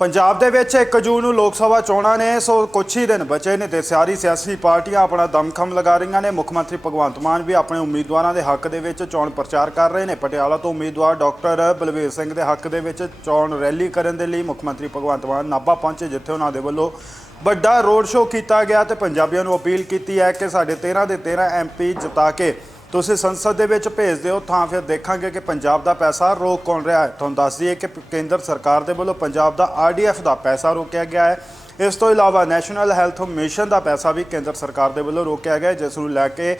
ਪੰਜਾਬ ਦੇ ਵਿੱਚ 1 ਜੂਨ ਨੂੰ ਲੋਕ ਸਭਾ ਚੋਣਾਂ ਨੇ, ਸੋ ਕੁਛ ਹੀ ਦਿਨ ਬਚੇ ਨੇ ਤੇ ਸਾਰੀ ਸਿਆਸੀ ਪਾਰਟੀਆਂ ਆਪਣਾ ਦਮਖਮ ਲਗਾ ਰਹੀਆਂ ਨੇ। ਮੁੱਖ ਮੰਤਰੀ ਭਗਵੰਤ ਮਾਨ ਵੀ ਆਪਣੇ ਉਮੀਦਵਾਰਾਂ ਦੇ ਹੱਕ ਦੇ ਵਿੱਚ ਚੋਣ ਪ੍ਰਚਾਰ ਕਰ ਰਹੇ ਨੇ। ਪਟਿਆਲਾ ਤੋਂ ਉਮੀਦਵਾਰ ਡਾਕਟਰ ਬਲਵੀਰ ਸਿੰਘ ਦੇ ਹੱਕ ਦੇ ਵਿੱਚ ਚੋਣ ਰੈਲੀ ਕਰਨ ਦੇ ਲਈ ਮੁੱਖ ਮੰਤਰੀ ਭਗਵੰਤ ਮਾਨ ਨਾਭਾ ਪਹੁੰਚੇ, ਜਿੱਥੇ ਉਹਨਾਂ ਦੇ ਵੱਲੋਂ ਵੱਡਾ ਰੋਡ ਸ਼ੋਅ ਕੀਤਾ ਗਿਆ ਤੇ ਪੰਜਾਬੀਆਂ ਨੂੰ ਅਪੀਲ ਕੀਤੀ ਹੈ ਕਿ ਸਾਡੇ 13 ਦੇ 13 ਐਮਪੀ ਜਿਤਾ ਕੇ ਤੁਸੀਂ ਸੰਸਦ ਦੇ ਵਿੱਚ ਭੇਜ ਦਿਓ ਤਾਂ ਫਿਰ ਦੇਖਾਂਗੇ ਕਿ ਪੰਜਾਬ ਦਾ ਪੈਸਾ ਰੋਕ ਕੌਣ ਰਿਹਾ ਹੈ। ਤੁਹਾਨੂੰ ਦੱਸ ਦਈਏ ਕਿ ਕੇਂਦਰ ਸਰਕਾਰ ਦੇ ਵੱਲੋਂ ਪੰਜਾਬ ਦਾ ਆਰਡੀਐਫ ਦਾ ਪੈਸਾ ਰੋਕਿਆ ਗਿਆ ਹੈ। ਇਸ ਤੋਂ ਇਲਾਵਾ ਨੈਸ਼ਨਲ ਹੈਲਥ ਮਿਸ਼ਨ ਦਾ ਪੈਸਾ ਵੀ ਕੇਂਦਰ ਸਰਕਾਰ ਦੇ ਵੱਲੋਂ ਰੋਕਿਆ ਗਿਆ ਹੈ, ਜਿਸ ਨੂੰ ਲੈ ਕੇ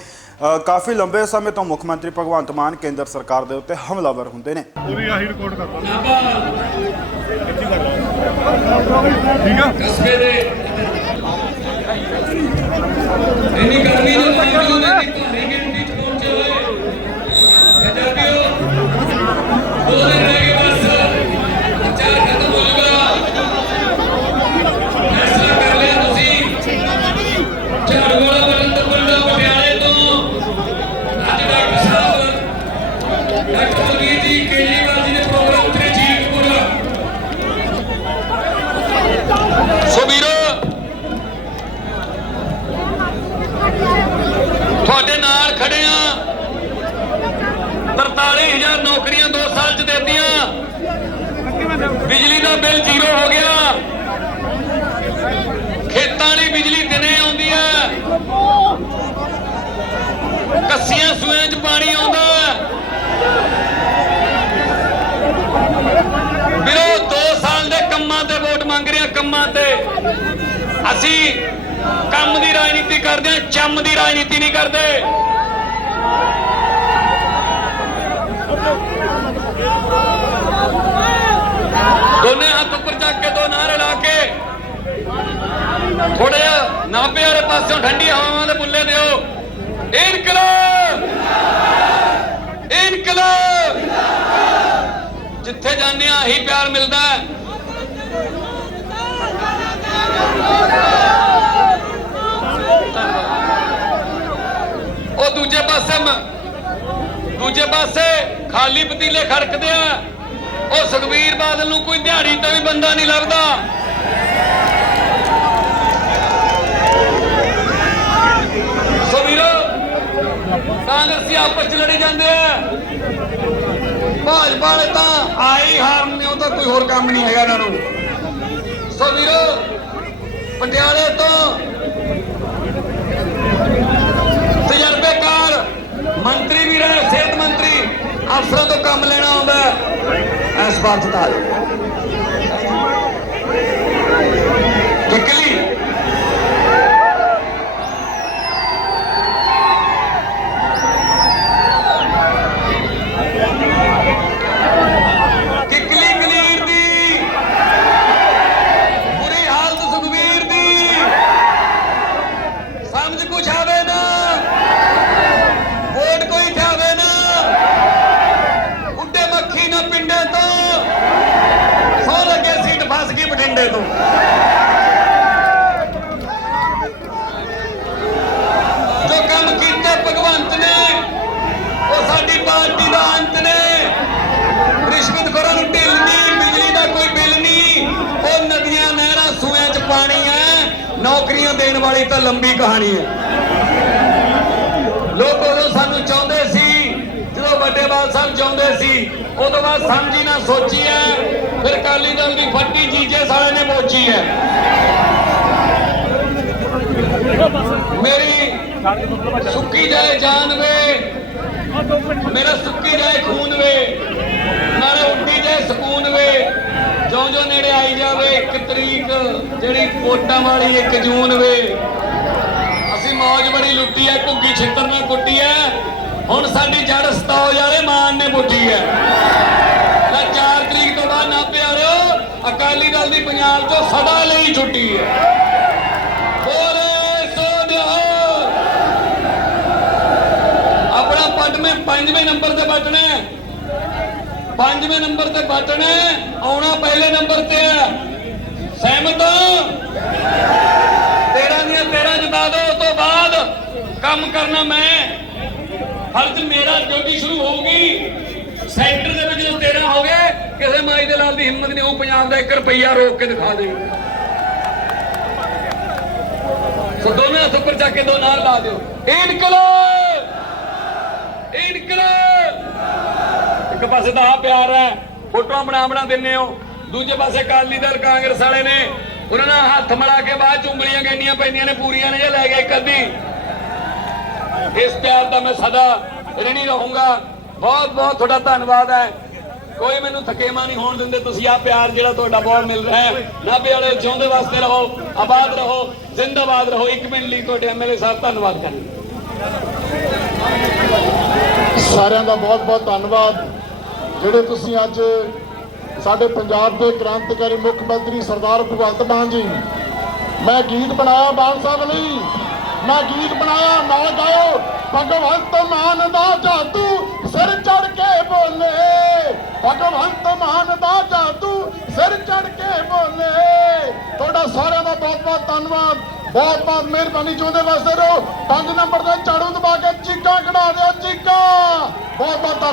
ਕਾਫੀ ਲੰਬੇ ਸਮੇਂ ਤੋਂ ਮੁੱਖ ਮੰਤਰੀ ਭਗਵੰਤ ਮਾਨ ਕੇਂਦਰ ਸਰਕਾਰ ਦੇ ਉੱਤੇ ਹਮਲਾਵਰ ਹੁੰਦੇ ਨੇ। ਪੂਰੀ ਆਹੀ ਰਿਕਾਰਡ ਕਰਦਾ ਠੀਕ ਆ? ਕਸਬੇ ਦੇ ਇੰਨੀ ਗਰਮੀ ਦੇ ਬਾਵਜੂਦ ਇੰਨੀ ਤੁਹਾਡੇ ਨਾਲ ਖੜੇ ਆ 43000 ਨੌਕਰੀਆਂ 2 ਬਿਜਲੀ ਦਾ ਬਿੱਲ ਜ਼ੀਰੋ ਹੋ ਗਿਆ। ਖੇਤਾਂ ਲਈ ਬਿਜਲੀ ਦਿਨੇ ਆਉਂਦੀ ਹੈ ਕੱਸੀਆਂ ਸੂਆਂ 'ਚ ਪਾਣੀ ਆਉਂਦਾ। ਹੈ ਵੀਰੋ 2 ਸਾਲ ਦੇ ਕੰਮਾਂ ਤੇ ਵੋਟ ਮੰਗ ਰਹੇ ਕੰਮਾਂ ਤੇ। ਅਸੀਂ ਕੰਮ ਦੀ ਰਾਜਨੀਤੀ ਕਰਦੇ ਆ, ਚੰਮ ਦੀ ਰਾਜਨੀਤੀ ਨਹੀਂ ਕਰਦੇ। ਦੋਨੇ ਹੱਥ ਉੱਪਰ ਚੱਕ ਕੇ, ਦੋ ਨਾਰੇ ਲਾ ਕੇ। ਥੋੜਾ ਜਿਹਾ ਨਾਭੇ ਵਾਲੇ ਪਾਸਿਓਂ ਠੰਡੀ ਹਵਾਵਾਂ ਦੇ ਬੁੱਲੇ ਦਿਓ। ਇਨਕਲਾਬ! ਇਨਕਲਾਬ! ਜਿੱਥੇ ਜਾਂਦੇ ਆ ਹੀ ਪਿਆਰ ਮਿਲਦਾ ਹੈ। ਉਹ ਦੂਜੇ ਪਾਸੇ ਦੂਜੇ ਪਾਸੇ ਖਾਲੀ ਪਤੀਲੇ ਖੜਕਦੇ ਆ। ਉਹ ਸੁਖਬੀਰ ਬਾਦਲ ਨੂੰ ਕੋਈ ਦਿਹਾੜੀ ਤੇ ਵੀ ਬੰਦਾ ਨਹੀਂ ਲੱਭਦਾ ਸੋ ਵੀਰੋ, ਕਾਂਗਰਸੀ ਆਪਸ ਚ ਲੜੀ ਜਾਂਦੇ ਆ। ਭਾਜਪਾ ਵਾਲੇ ਤਾਂ ਆਈ ਹਾਰਨ ਨੇ, ਉਹ ਤਾਂ ਕੋਈ ਹੋਰ ਕੰਮ ਨਹੀਂ ਹੈਗਾ ਇਹਨਾਂ ਨੂੰ। ਸੋ ਵੀਰੋ, ਪਟਿਆਲੇ ਤੋਂ ਤਜਰਬੇਕਾਰ ਮੰਤਰੀ ਵੀ ਰਹੇ, ਸਿਹਤ ਮੰਤਰੀ ਅਫਸਰਾਂ ਤੋਂ ਕੰਮ ਲੈਣਾ ਆਉਂਦਾ। ਹੈ। ਇਸ ਫਸ ਤੋਂ। ਜੋ ਕੰਮ ਕੀਤੇ ਭਗਵੰਤ ਨੇ, ਉਹ ਸਾਡੀ ਪਾਰਟੀ ਦਾ ਅੰਤ ਨੇ। ਰਿਸ਼ਵਤਖੋਰਾਂ ਨੂੰ ਢਿੱਲ ਨਹੀਂ, ਬਿਜਲੀ ਦਾ ਕੋਈ ਬਿੱਲ ਨਹੀਂ। ਉਹ ਨਦੀਆਂ ਨਹਿਰਾਂ ਸੂਆਂ 'ਚ ਪਾਣੀ ਹੈ, ਨੌਕਰੀਆਂ ਦੇਣ ਵਾਲੀ ਤਾਂ ਲੰਬੀ ਕਹਾਣੀ ਹੈ। ਲੋਕ ਉਦੋਂ ਸਾਨੂੰ ਚਾਹੁੰਦੇ ਸੀ, ਜਦੋਂ ਵੱਡੇ ਬਾਲ ਸਾਹਿਬ ਚਾਹੁੰਦੇ ਸੀ, ਉਦੋਂ ਬਾਅਦ ਸਮਝੀ ਨਾ ਸੋਚੀ ਹੈ ਫਿਰ ਕਾਲੀ ਦਲ ਦੀ ਫੱਟੀ ਜੀਜੇ ਸਾਲੇ ਨੇ ਮੋਚੀ ਹੈ। ਮੇਰੀ ਸੁੱਕੀ ਜਾਏ ਜਾਨ ਵੇ, ਮੇਰਾ ਸੁੱਕੀ ਜਾਏ ਖੂਨ ਵੇ, ਨਾਲੇ ਉੱਡੀ ਜਾਏ ਸਕੂਨ ਵੇ ਜੋ ਜਿਉਂ ਨੇੜੇ ਆਈ ਜਾਵੇ, ਇੱਕ ਤਰੀਕ ਜਿਹੜੀ ਵੋਟਾਂ ਵਾਲੀ ਇੱਕ ਜੂਨ ਵੇ। ਅਸੀਂ ਮੌਜ ਬੜੀ ਲੁੱਟੀ ਐ ਘੁੱਗੀ ਛਿੱਤਰ ਨਾਲ ਕੁੱਟੀ ਐ ਹੁਣ ਸਾਡੀ ਜੜ ਸਤਾਓ ਵਾਲੇ ਮਾਨ ਨੇ ਬੁੱਢੀ ਐ ਤਾਂ 4 ਤਰੀਕ ਤੋਂ ਬਾਅਦ ਨਾ ਪਿਆਰਿਓ ਅਕਾਲੀ ਦਲ ਸਦਾ ਲਈ ਛੁੱਟੀ ਐ ਬੋਲੇ ਸੋ ਆਪਣਾ ਪੰਜਵੇਂ ਪੰਜਵੇਂ ਨੰਬਰ ਤੇ ਬਚਣਾ ਪੰਜਵੇਂ ਨੰਬਰ ਤੇ ਬਚਣਾ ਆਉਣਾ ਪਹਿਲੇ ਨੰਬਰ ਤੇ ਹੈ। ਸਹਿਮਤ ਹੋ? 13 ਦੀਆਂ 13 ਜਿਤਾ ਦੋ, ਉਸ ਤੋਂ ਬਾਅਦ ਕੰਮ ਕਰਨਾ ਮੈਂ। ਫਰਜ਼ ਮੇਰਾ ਡਿਊਟੀ ਸ਼ੁਰੂ ਹੋਊਗੀ। ਸੈਕਟਰ ਦੇ ਵਿੱਚ ਜਦੋਂ 13 ਹੋ ਗਿਆ, ਕਿਸੇ ਮਾਈ ਦੇ ਲਾਲ ਦੀ ਹਿੰਮਤ ਨਹੀਂ, ਉਹ ਪੰਜਾਬ ਦਾ 1 ਰੁਪਈਆ ਰੋਕ ਕੇ ਦਿਖਾ ਦੇ। ਸੋ ਦੋਵੇਂ ਹੱਥ ਉੱਪਰ ਚੱਕ ਕੇ ਦੋ ਨਾਲ ਲਾ ਦਿਓ। ਇਨਕਲਾਬ! ਇਨਕਲਾਬ! ਇੱਕ ਪਾਸੇ ਤਾਂ ਆ ਪਿਆਰ ਹੈ, ਫੋਟੋਆਂ ਬਣਾ ਬਣਾ ਦਿੰਨੇ ਹੋ। ਦੂਜੇ ਪਾਸੇ ਅਕਾਲੀ ਦਲ, ਕਾਂਗਰਸ ਵਾਲੇ ਨੇ, ਉਹਨਾਂ ਨਾਲ ਹੱਥ ਮਿਲਾ ਕੇ ਬਾਅਦ ਚ ਉਂਗਲੀਆਂ ਗੈਂਦੀਆਂ ਪੈਂਦੀਆਂ ਨੇ, ਪੂਰੀਆਂ ਨੇ ਜਾਂ ਲੈ ਗਏ ਇੱਕ ਅੱਧੀ। ਇਸ ਪਿਆਰ ਦਾ ਮੈਂ ਸਦਾ ਰਣੀ ਰਹੂੰਗਾ। ਬਹੁਤ ਬਹੁਤ ਤੁਹਾਡਾ ਧੰਨਵਾਦ ਹੈ। ਕੋਈ ਮੈਨੂੰ ਥਕੇਮਾ ਨਹੀਂ ਹੋਣ ਦਿੰਦੇ, ਤੁਸੀਂ ਆ ਪਿਆਰ ਜਿਹੜਾ ਤੁਹਾਡਾ ਬਹੁਤ ਮਿਲ ਰਿਹਾ ਹੈ। ਨਾਭੇ ਵਾਲੇ, ਜਿਉਂਦੇ ਵਾਸਤੇ ਰਹੋ, ਆਬਾਦ ਰਹੋ, ਜ਼ਿੰਦਾਬਾਦ ਰਹੋ। ਇੱਕ ਮਿੰਟ ਲਈ ਤੁਹਾਡੇ ਐਮਐਲਏ ਸਾਹਿਬ ਧੰਨਵਾਦ ਕਰਦੇ ਸਾਰਿਆਂ ਦਾ ਬਹੁਤ ਬਹੁਤ ਧੰਨਵਾਦ। ਜਿਹੜੇ ਤੁਸੀਂ ਅੱਜ ਸਾਡੇ ਪੰਜਾਬ ਦੇ ਕ੍ਰਾਂਤੀਕਾਰੀ ਮੁੱਖ ਮੰਤਰੀ ਸਰਦਾਰ ਭਗਵੰਤ ਮਾਨ ਜੀ, ਮੈਂ ਗੀਤ ਬਣਾਇਆ ਬਾਲ ਸਾਹਿਬ ਲਈ। ਮੈਂ ਗੀਤ ਬਣਾਇਆ, ਨਾਲ ਗਾਇਓ, ਭਗਵੰਤ ਮਾਨ ਦਾ ਜਾਦੂ। ਚੜ ਕੇ ਬੋਲੇ, ਭਗਵੰਤ ਮਾਨ ਦਾ ਜਾਦੂ ਸਿਰ ਚੜ ਕੇ ਬੋਲੇ। ਤੁਹਾਡਾ ਸਾਰਿਆਂ ਦਾ ਬਹੁਤ ਬਹੁਤ ਧੰਨਵਾਦ, ਬਹੁਤ ਬਹੁਤ ਮਿਹਰਬਾਨੀ ਚਾਹੁੰਦੇ ਵਾਸਤੇ ਰਹੋ। ਪੰਜ ਨੰਬਰ ਤੇ ਝਾੜੂ ਦਬਾ ਕੇ ਚੀਕਾਂ ਕਢਾ ਦਿਓ, ਚੀਕਾਂ। ਬਹੁਤ